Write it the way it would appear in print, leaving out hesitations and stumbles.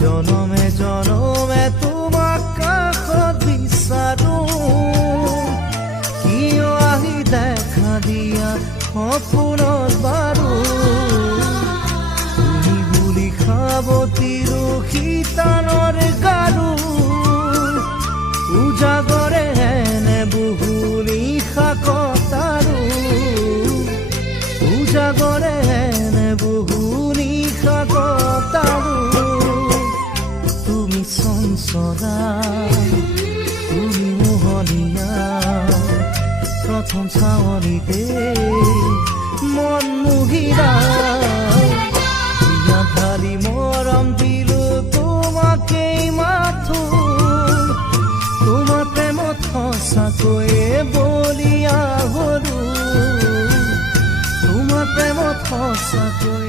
জনমে জনমে তোমাক কাষত বিচাৰো কিয় আহি দেখা দিয়া সপোনত বাৰু তুমি বুলি খাবতিৰো শীতানৰ গাৰু উজাগৰে হেনে বহু নিশা কটাৰো উজাগৰে হেনে বহু নিশা কটাৰো তুমি চঞ্চলা তুমি মোহনীয়া প্ৰথম চাৱনিতে মন মুহিৰা ঢালি মৰম দিলো তোমাকেই মাথো তোমাৰ প্ৰেমত সঁচাকৈয়ে বলিয়া হলো তোমাৰ প্ৰেমত সঁচাকৈ